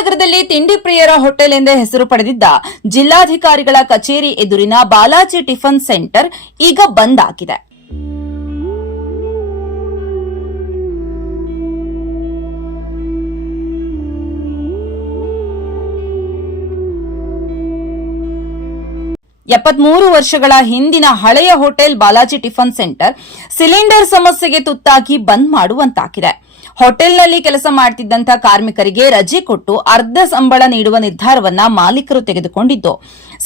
ನಗರದಲ್ಲಿ ತಿಂಡಿ ಪ್ರಿಯರ ಹೋಟೆಲ್ ಎಂದೇ ಹೆಸರು ಪಡೆದಿದ್ದ ಜಿಲ್ಲಾಧಿಕಾರಿಗಳ ಕಚೇರಿ ಎದುರಿನ ಬಾಲಾಜಿ ಟಿಫನ್ ಸೆಂಟರ್ ಈಗ ಬಂದ್ ಆಗಿದೆ. ಎಪ್ಪತ್ಮೂರು ವರ್ಷಗಳ ಹಿಂದಿನ ಹಳೆಯ hotel Balaji tiffin centre cylinder ಸಮಸ್ಯೆಗೆ ತುತ್ತಾಗಿ ಬಂದ್ ಮಾಡುವಂತಾಗಿದೆ. ಹೋಟೆಲ್ನಲ್ಲಿ ಕೆಲಸ ಮಾಡುತ್ತಿದ್ದಂಥ ಕಾರ್ಮಿಕರಿಗೆ ರಜೆ ಕೊಟ್ಟು ಅರ್ಧ ಸಂಬಳ ನೀಡುವ ನಿರ್ಧಾರವನ್ನ ಮಾಲೀಕರು ತೆಗೆದುಕೊಂಡಿದ್ದು,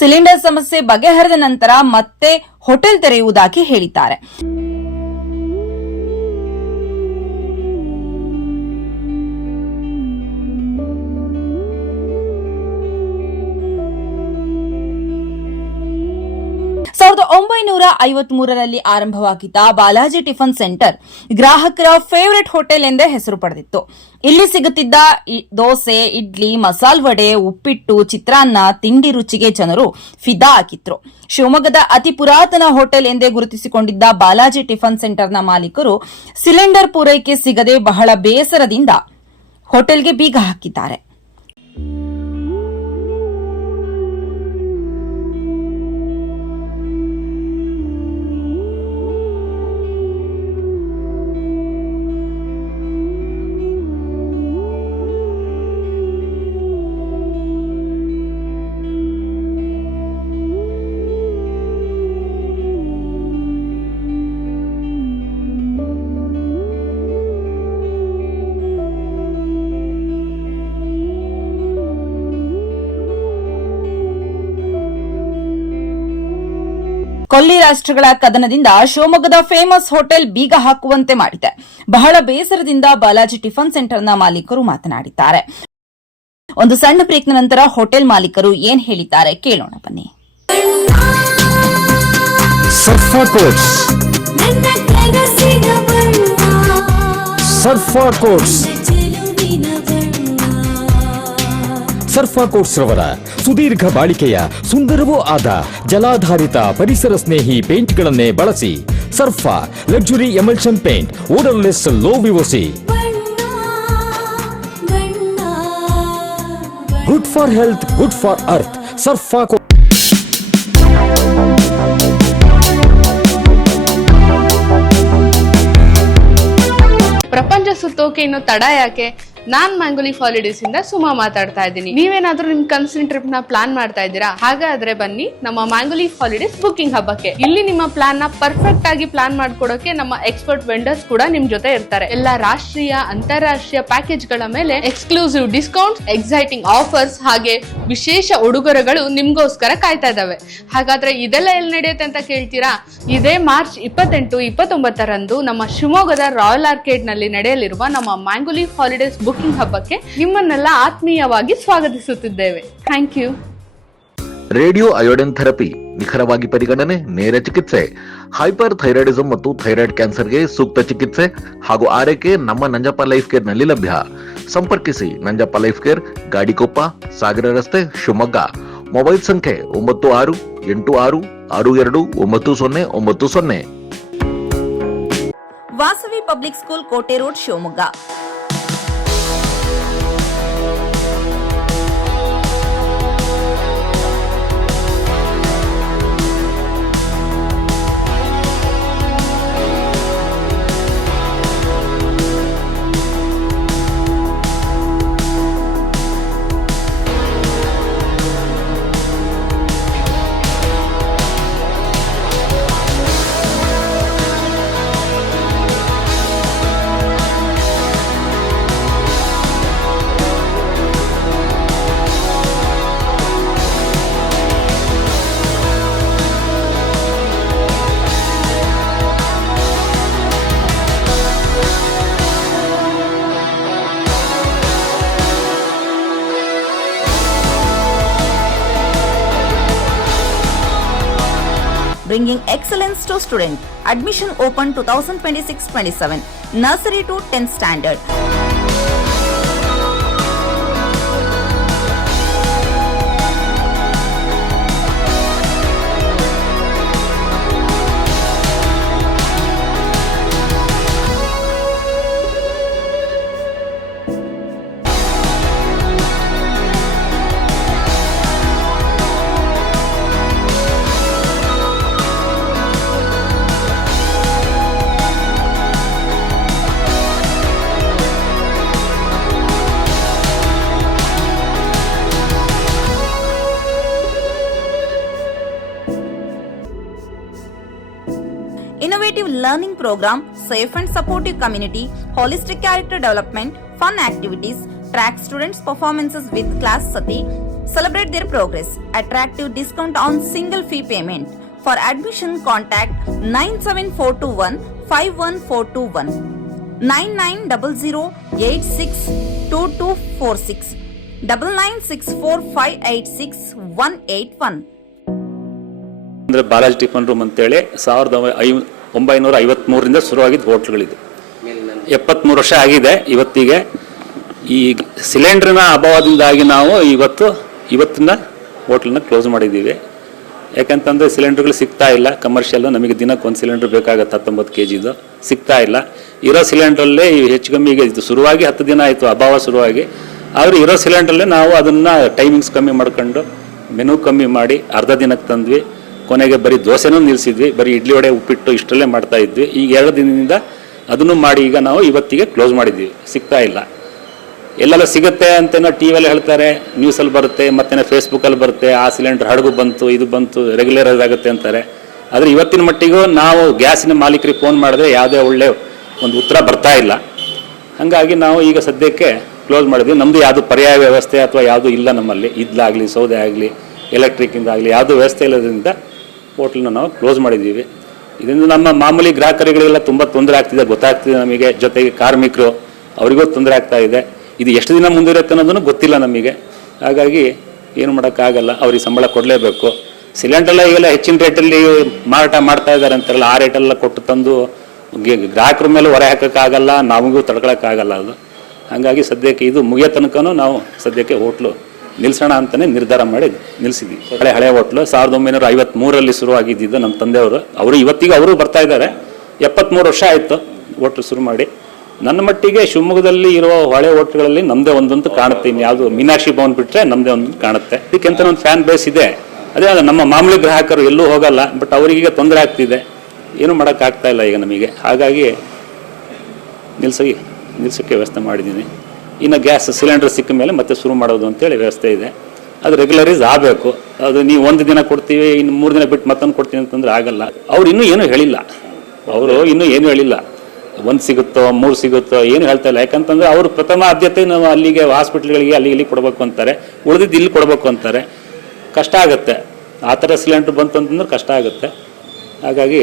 ಸಿಲಿಂಡರ್ ಸಮಸ್ಯೆ ಬಗೆಹರಿದ ನಂತರ ಮತ್ತೆ ಹೋಟೆಲ್ ತೆರೆಯುವುದಾಗಿ ಹೇಳಿದ್ದಾರೆ. ಸಾವಿರದ 1953ರಲ್ಲಿ ಆರಂಭವಾಗಿದ್ದ ಬಾಲಾಜಿ ಟಿಫನ್ ಸೆಂಟರ್ ಗ್ರಾಹಕರ ಫೇವರೆಟ್ ಹೋಟೆಲ್ ಎಂದೇ ಹೆಸರು ಪಡೆದಿತ್ತು. ಇಲ್ಲಿ ಸಿಗುತ್ತಿದ್ದ ದೋಸೆ, ಇಡ್ಲಿ, ಮಸಾಲ್ ವಡೆ, ಉಪ್ಪಿಟ್ಟು, ಚಿತ್ರಾನ್ನ ತಿಂಡಿ ರುಚಿಗೆ ಜನರು ಫಿದಾ ಆಗಿದ್ರು. ಶಿವಮೊಗ್ಗದ ಅತಿ ಪುರಾತನ ಹೋಟೆಲ್ ಎಂದೇ ಗುರುತಿಸಿಕೊಂಡಿದ್ದ ಬಾಲಾಜಿ ಟಿಫನ್ ಸೆಂಟರ್ನ ಮಾಲೀಕರು ಸಿಲಿಂಡರ್ ಪೂರೈಕೆ ಸಿಗದೆ ಬಹಳ ಬೇಸರದಿಂದ ಹೋಟೆಲ್ಗೆ ಬೀಗ ಹಾಕಿದ್ದಾರೆ. ಕೊಲ್ಲಿ ರಾಷ್ಟ್ರಗಳ ಕದನದಿಂದ ಶಿವಮೊಗ್ಗದ ಫೇಮಸ್ ಹೋಟೆಲ್ ಬೀಗ ಹಾಕುವಂತೆ ಮಾಡಿದೆ. ಬಹಳ ಬೇಸರದಿಂದ ಬಾಲಾಜಿ ಟಿಫನ್ ಸೆಂಟರ್ನ ಮಾಲೀಕರು ಮಾತನಾಡಿದ್ದಾರೆ. ಒಂದು ಸಣ್ಣ ಬ್ರೇಕ್ನ ನಂತರ ಹೋಟೆಲ್ ಮಾಲೀಕರು ಏನ್ ಹೇಳಿದ್ದಾರೆ ಕೇಳೋಣ ಬನ್ನಿ. ಸರ್ಫಾ ಕೋಟ್ಸ್ ರವರ ಸುದೀರ್ಘ ಬಾಳಿಕೆಯ ಸುಂದರವೂ ಆದ ಜಲಾಧಾರಿತ ಪರಿಸರ ಸ್ನೇಹಿ ಪೇಂಟ್ಗಳನ್ನೇ ಬಳಸಿ. Sarfa luxury emulsion paint, odourless, low VOC, good for health, good for earth. Sarfa ಪ್ರಪಂಚ ಸುತ್ತೋಕೆ ಇನ್ನು ತಡ ಯಾಕೆ? ನಾನ್ ಮ್ಯಾಂಗೋಲೀಫ್ ಹಾಲಿಡೇಸ್ ಇಂದ ಸುಮಾ ಮಾತಾಡ್ತಾ ಇದ್ದೀನಿ. ನೀವೇನಾದ್ರೂ ನಿಮ್ ಕನ್ಸಿನ ಟ್ರಿಪ್ ನ ಪ್ಲಾನ್ ಮಾಡ್ತಾ ಇದ್ದೀರಾ? ಹಾಗಾದ್ರೆ ಬನ್ನಿ ನಮ್ಮ ಮ್ಯಾಂಗೋಲೀಫ್ ಹಾಲಿಡೇಸ್ ಬುಕಿಂಗ್ ಹಬ್ಬಕ್ಕೆ. ಇಲ್ಲಿ ನಿಮ್ಮ ಪ್ಲಾನ್ ನ ಪರ್ಫೆಕ್ಟ್ ಆಗಿ ಪ್ಲಾನ್ ಮಾಡ್ಕೊಡೋಕೆ ನಮ್ಮ ಎಕ್ಸ್ಪರ್ಟ್ ವೆಂಡರ್ಸ್ ಕೂಡ ನಿಮ್ ಜೊತೆ ಇರ್ತಾರೆ. ಎಲ್ಲ ರಾಷ್ಟ್ರೀಯ, ಅಂತಾರಾಷ್ಟ್ರೀಯ ಪ್ಯಾಕೇಜ್ ಗಳ ಮೇಲೆ ಎಕ್ಸ್ಕ್ಲೂಸಿವ್ ಡಿಸ್ಕೌಂಟ್ಸ್, ಎಕ್ಸೈಟಿಂಗ್ ಆಫರ್ಸ್ ಹಾಗೆ ವಿಶೇಷ ಉಡುಗೊರೆಗಳು ನಿಮ್ಗೋಸ್ಕರ ಕಾಯ್ತಾ ಇದಾವೆ. ಹಾಗಾದ್ರೆ ಇದೆಲ್ಲ ಎಲ್ಲಿ ನಡೆಯುತ್ತೆ ಅಂತ ಕೇಳ್ತೀರಾ? ಇದೇ ಮಾರ್ಚ್ 28, 29ರಂದು ನಮ್ಮ ಶಿವಮೊಗ್ಗದ ರಾಯಲ್ ಆರ್ಕೇಡ್ ನಲ್ಲಿ ನಡೆಯಲಿರುವ ನಮ್ಮ ಮ್ಯಾಂಗೋಲೀಫ್ ಹಾಲಿಡೇಸ್ ಬುಕಿಂಗ್ ಹಬ್ಬಕ್ಕೆ ನಿಮ್ಮನ್ನೆಲ್ಲ ಆತ್ಮೀಯವಾಗಿ ಸ್ವಾಗತಿಸುತ್ತಿದ್ದೇವೆ. Thank you. Radio iodine therapy, ನಿಖರವಾಗಿ ಪರಿಗಣನೆ, ನೇರ ಚಿಕಿತ್ಸೆ, ಹೈಪರ್ ಥೈರಾಯ್ಡಿಸಂ ಮತ್ತು ಥೈರಾಯ್ಡ್ ಕ್ಯಾನ್ಸರ್ಗೆ ಸೂಕ್ತ ಚಿಕಿತ್ಸೆ ಹಾಗೂ ಆರೈಕೆ ನಮ್ಮ ನಂಜಪ್ಪ ಲೈಫ್ ಕೇರ್ ನಲ್ಲಿ ಲಭ್ಯ. ಸಂಪರ್ಕಿಸಿ ನಂಜಪ್ಪ ಲೈಫ್ ಕೇರ್, ಗಾಡಿಕೊಪ್ಪ, ಸಾಗರ ರಸ್ತೆ, ಶಿವಮೊಗ್ಗ. ಮೊಬೈಲ್ ಸಂಖ್ಯೆ 9686269090. ವಾಸವಿ ಪಬ್ಲಿಕ್ ಸ್ಕೂಲ್, ಕೋಟೆ road, Shivamogga. Bringing excellence to student. Admission open 2026-27. Nursery to 10th standard. innovative learning program, safe and supportive community, holistic character development, fun activities, track students' performances with Class Sati, celebrate their progress, attractive discount on single fee payment. For admission, contact 97421 51421 9900862246 9964586181. ಅಂದರೆ Balaji tiffin room ಅಂತೇಳಿ 1953ರಿಂದ ಶುರುವಾಗಿದ್ದ ಹೋಟ್ಲ್ಗಳಿದೆ. 73 ವರ್ಷ ಆಗಿದೆ ಇವತ್ತಿಗೆ. ಈ ಸಿಲಿಂಡ್ರಿನ ಅಭಾವದಿಂದಾಗಿ ನಾವು ಇವತ್ತಿನ ಹೋಟ್ಲನ್ನ close ಮಾಡಿದ್ದೀವಿ. ಯಾಕಂತಂದರೆ ಸಿಲಿಂಡರ್ಗಳು ಸಿಗ್ತಾ ಇಲ್ಲ. ಕಮರ್ಷಿಯಲ್ಲು ನಮಗೆ ದಿನಕ್ಕೆ ಒಂದು ಸಿಲಿಂಡರ್ ಬೇಕಾಗುತ್ತೆ 19 kgದು, ಸಿಗ್ತಾ ಇಲ್ಲ. ಇರೋ ಸಿಲಿಂಡ್ರಲ್ಲೇ ಹೆಚ್ಚು ಕಮ್ಮಿಗೆ ಇದು ಶುರುವಾಗಿ 10 ದಿನ ಆಯಿತು ಅಭಾವ ಶುರುವಾಗಿ. ಆದರೆ ಇರೋ ಸಿಲಿಂಡ್ರಲ್ಲೇ ನಾವು ಅದನ್ನು ಟೈಮಿಂಗ್ಸ್ ಕಮ್ಮಿ ಮಾಡ್ಕೊಂಡು ಮೆನು ಕಮ್ಮಿ ಮಾಡಿ ಅರ್ಧ ದಿನಕ್ಕೆ ತಂದ್ವಿ. ಕೊನೆಗೆ ಬರೀ ದೋಸೆನೂ ನಿಲ್ಲಿಸಿದ್ವಿ, ಬರೀ ಇಡ್ಲಿ ವಡೆ ಉಪ್ಪಿಟ್ಟು ಇಷ್ಟರಲ್ಲೇ ಮಾಡ್ತಾ ಇದ್ವಿ. ಈಗ 2 ದಿನದಿಂದ ಅದನ್ನು ಮಾಡಿ ಈಗ ನಾವು ಇವತ್ತಿಗೆ ಕ್ಲೋಸ್ ಮಾಡಿದ್ದೀವಿ. ಸಿಗ್ತಾ ಇಲ್ಲ. ಎಲ್ಲೆಲ್ಲ ಸಿಗುತ್ತೆ ಅಂತೇನೋ ಟಿ ವಿಯಲ್ಲಿ ಹೇಳ್ತಾರೆ, ನ್ಯೂಸಲ್ಲಿ ಬರುತ್ತೆ, ಮತ್ತೆ ಫೇಸ್ಬುಕ್ಕಲ್ಲಿ ಬರುತ್ತೆ, ಆ ಸಿಲಿಂಡರ್ ಹಡಗು ಬಂತು, ಇದು ಬಂತು, ರೆಗ್ಯುಲರ್ ಆಗುತ್ತೆ ಅಂತಾರೆ. ಆದರೆ ಇವತ್ತಿನ ಮಟ್ಟಿಗೂ ನಾವು ಗ್ಯಾಸಿನ ಮಾಲೀಕರಿಗೆ ಫೋನ್ ಮಾಡಿದ್ರೆ ಯಾವುದೇ ಒಳ್ಳೆ ಒಂದು ಉತ್ತರ ಬರ್ತಾ ಇಲ್ಲ. ಹಾಗಾಗಿ ನಾವು ಈಗ ಸದ್ಯಕ್ಕೆ ಕ್ಲೋಸ್ ಮಾಡಿದ್ವಿ. ನಮ್ಮದು ಯಾವುದು ಪರ್ಯಾಯ ವ್ಯವಸ್ಥೆ ಅಥವಾ ಯಾವುದೂ ಇಲ್ಲ ನಮ್ಮಲ್ಲಿ. ಇದ್ಲಾಗಲಿ ಸೌದೆ ಆಗಲಿ ಎಲೆಕ್ಟ್ರಿಕ್ಕಿಂದ ಆಗಲಿ ಯಾವುದೂ ವ್ಯವಸ್ಥೆ ಇಲ್ಲದ್ರಿಂದ ಹೋಟ್ಲನ್ನ ನಾವು ಕ್ಲೋಸ್ ಮಾಡಿದ್ದೀವಿ. ಇದರಿಂದ ನಮ್ಮ ಮಾಮೂಲಿ ಗ್ರಾಹಕರಿಗೆಲ್ಲ ತುಂಬ ತೊಂದರೆ ಆಗ್ತಿದೆ, ಗೊತ್ತಾಗ್ತಿದೆ ನಮಗೆ. ಜೊತೆಗೆ ಕಾರ್ಮಿಕರು ಅವರಿಗೂ ತೊಂದರೆ ಆಗ್ತಾ ಇದೆ. ಇದು ಎಷ್ಟು ದಿನ ಮುಂದಿರುತ್ತೆ ಅನ್ನೋದನ್ನು ಗೊತ್ತಿಲ್ಲ ನಮಗೆ. ಹಾಗಾಗಿ ಏನು ಮಾಡೋಕ್ಕಾಗಲ್ಲ, ಅವ್ರಿಗೆ ಸಂಬಳ ಕೊಡಲೇಬೇಕು. ಸಿಲಿಂಡರ್ಲ್ಲ ಈಗೆಲ್ಲ ಹೆಚ್ಚಿನ ರೇಟಲ್ಲಿ ಮಾರಾಟ ಮಾಡ್ತಾ ಇದ್ದಾರೆ ಅಂತಾರಲ್ಲ, ಆ ರೇಟೆಲ್ಲ ಕೊಟ್ಟು ತಂದು ಗ್ರಾಹಕರ ಮೇಲೆ ಹೊರೆ ಹಾಕೋಕ್ಕಾಗಲ್ಲ, ನಮಗೂ ತಡ್ಕೊಳಕ್ಕಾಗಲ್ಲ ಅದು. ಹಾಗಾಗಿ ಸದ್ಯಕ್ಕೆ ಇದು ಮುಗಿಯೋ ತನಕನೂ ನಾವು ಸದ್ಯಕ್ಕೆ ಹೋಟ್ಲು ನಿಲ್ಸೋಣ ಅಂತಲೇ ನಿರ್ಧಾರ ಮಾಡಿ ನಿಲ್ಲಿಸಿದ್ವಿ. ಹಳೆ ಹೋಟ್ಲು 1953ರಲ್ಲಿ ಶುರುವಾಗಿದ್ದು ನಮ್ಮ ತಂದೆಯವರು. ಅವರು ಇವತ್ತಿಗೆ ಅವರು ಬರ್ತಾ ಇದ್ದಾರೆ. 73 ವರ್ಷ ಆಯಿತು ಹೋಟ್ಲು ಶುರು ಮಾಡಿ. ನನ್ನ ಮಟ್ಟಿಗೆ ಶಿವಮೊಗ್ಗದಲ್ಲಿ ಇರುವ ಹಳೆ ಹೋಟ್ಲುಗಳಲ್ಲಿ ನಮ್ಮದೇ ಒಂದಂತೂ ಕಾಣುತ್ತೆ. ಇನ್ಯಾವುದು ಮೀನಾಕ್ಷಿ ಭವನ್ ಬಿಟ್ಟರೆ ನಮ್ಮದೇ ಒಂದು ಕಾಣುತ್ತೆ. ಇದಕ್ಕಿಂತ ಒಂದು ಫ್ಯಾನ್ ಬೇಸ್ ಇದೆ. ಅದೇ ನಮ್ಮ ಮಾಮೂಲಿ ಗ್ರಾಹಕರು ಎಲ್ಲೂ ಹೋಗಲ್ಲ. ಬಟ್ ಅವರಿಗೀಗ ತೊಂದರೆ ಆಗ್ತಿದೆ, ಏನು ಮಾಡೋಕ್ಕಾಗ್ತಾ ಇಲ್ಲ ಈಗ ನಮಗೆ. ಹಾಗಾಗಿ ನಿಲ್ಸೋಕ್ಕೆ ವ್ಯವಸ್ಥೆ ಮಾಡಿದ್ದೀನಿ. ಇನ್ನು ಗ್ಯಾಸ್ ಸಿಲಿಂಡರ್ ಸಿಕ್ಕ ಮೇಲೆ ಮತ್ತೆ ಶುರು ಮಾಡೋದು ಅಂತೇಳಿ ವ್ಯವಸ್ಥೆ ಇದೆ. ಅದು ರೆಗ್ಯುಲರೈಸ್ ಆಗಬೇಕು. ಅದು ನೀವು 1 ದಿನ ಕೊಡ್ತೀವಿ, ಇನ್ನು 3 ದಿನ ಬಿಟ್ಟು ಮತ್ತೊಂದು ಕೊಡ್ತೀನಿ ಅಂತಂದ್ರೆ ಆಗಲ್ಲ. ಅವ್ರು ಇನ್ನೂ ಏನೂ ಹೇಳಿಲ್ಲ. 1 ಸಿಗುತ್ತೋ 3 ಸಿಗುತ್ತೋ ಏನು ಹೇಳ್ತಾ ಇಲ್ಲ. ಯಾಕಂತಂದ್ರೆ ಅವರು ಪ್ರಥಮ ಆದ್ಯತೆ ನಾವು ಅಲ್ಲಿಗೆ ಹಾಸ್ಪಿಟ್ಲ್ಗಳಿಗೆ ಅಲ್ಲಿ ಕೊಡಬೇಕು ಅಂತಾರೆ, ಉಳಿದಿದ್ದು ಇಲ್ಲಿ ಕೊಡಬೇಕು ಅಂತಾರೆ. ಕಷ್ಟ ಆಗುತ್ತೆ. ಆ ಥರ ಸಿಲಿಂಡರ್ ಬಂತು ಅಂತಂದ್ರೆ ಕಷ್ಟ ಆಗುತ್ತೆ. ಹಾಗಾಗಿ